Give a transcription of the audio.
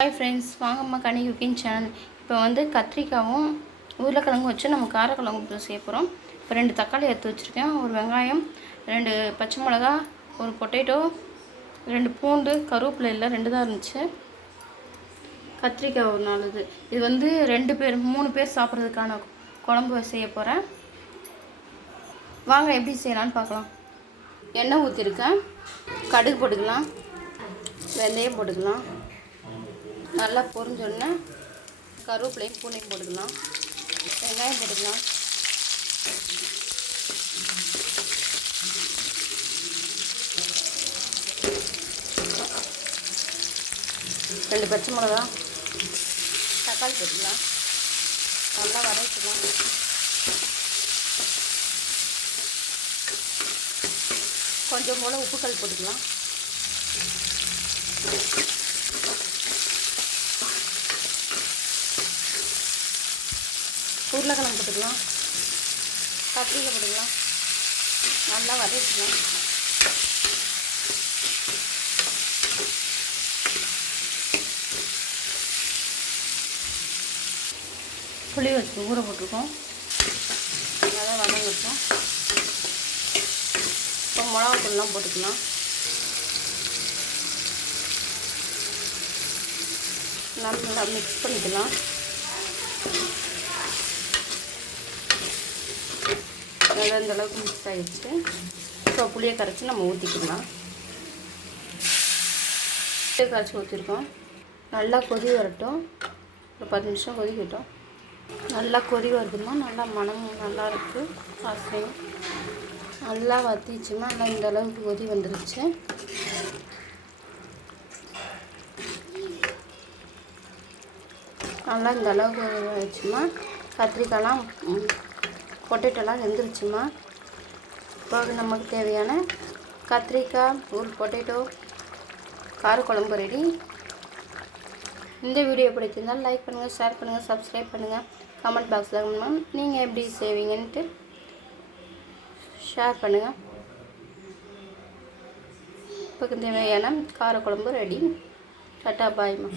Hi friends, வாங்கம்மா கனி cooking channel. இப்போ வந்து கத்திரிக்காயும் உருளைக்கிழங்கும் வச்சு நம்ம காரக்குழம்பு செய்ய போகிறோம். இப்போ 2 தக்காளி எடுத்து வச்சுருக்கேன், ஒரு வெங்காயம், 2 பச்சை மிளகா, ஒரு பொட்டேட்டோ, 2 பூண்டு, கருவேப்பிலை இல்லை 2 தான் இருந்துச்சு, கத்திரிக்காய் ஒரு 4. இது வந்து 3 பேர் சாப்பிட்றதுக்கான குழம்பு செய்ய போகிறேன். வாங்க எப்படி செய்யலான்னு பார்க்கலாம். எண்ணெய் ஊற்றிருக்கேன், கடுகு போட்டுக்கலாம், வெந்தயம் போட்டுக்கலாம். நல்லா பொரிஞ்சோடனே கருவேப்பிலையும் பூண்டையும் போட்டுக்கலாம், வெங்காயம் போட்டுக்கலாம், ரெண்டு பச்சை மிளகா, தக்காளி போட்டுக்கலாம், நல்லா வதக்கிக்கலாம். கொஞ்சம் போல் உப்புக்கல் போட்டுக்கலாம். உருளைக்கிழங்கு போட்டுக்கலாம், கத்திரிக்காய் போட்டுக்கலாம், நல்லா வதக்கிக்கலாம். புளி வச்சு ஊற போட்டிருக்கோம், நல்லா வதங்கிட்டோம். இப்போ மிளகாத்தூள்லாம் போட்டுக்கலாம். நல்லா மிக்ஸ் பண்ணிக்கலாம். நல்லா இந்த அளவுக்கு மிக்ஸ் ஆகிடுச்சு. இப்போ புளியை கரைச்சி நம்ம ஊற்றிக்கலாம். புளியை கரைச்சி ஊற்றிருக்கோம். நல்லா கொதி வரட்டும், ஒரு 10 நிமிஷம் கொதிக்கட்டும். நல்லா கொதி வருதுன்னா நல்லா மனமும் நல்லா இருக்குது, வாசனையும் நல்லா வத்திச்சுன்னா நல்லா இந்த அளவுக்கு கொதி வந்துருச்சு. நல்லா இந்த அளவுக்கு வச்சுமா கத்திரிக்காய்லாம் பொட்டேட்டோலாம் வெந்துருச்சுமா. இப்போ நமக்கு தேவையான கத்திரிக்காய் ஒரு பொட்டேட்டோ காரக்குழம்பு ரெடி. இந்த வீடியோ பிடிச்சிருந்தால் லைக் பண்ணுங்கள், ஷேர் பண்ணுங்கள், சப்ஸ்கிரைப் பண்ணுங்கள். கமெண்ட் பாக்ஸில் நீங்கள் எப்படி செய்வீங்கன்ட்டு ஷேர் பண்ணுங்கள். இப்போ தேவையான காரக்குழம்பு ரெடி. டாட்டா பாய்மா.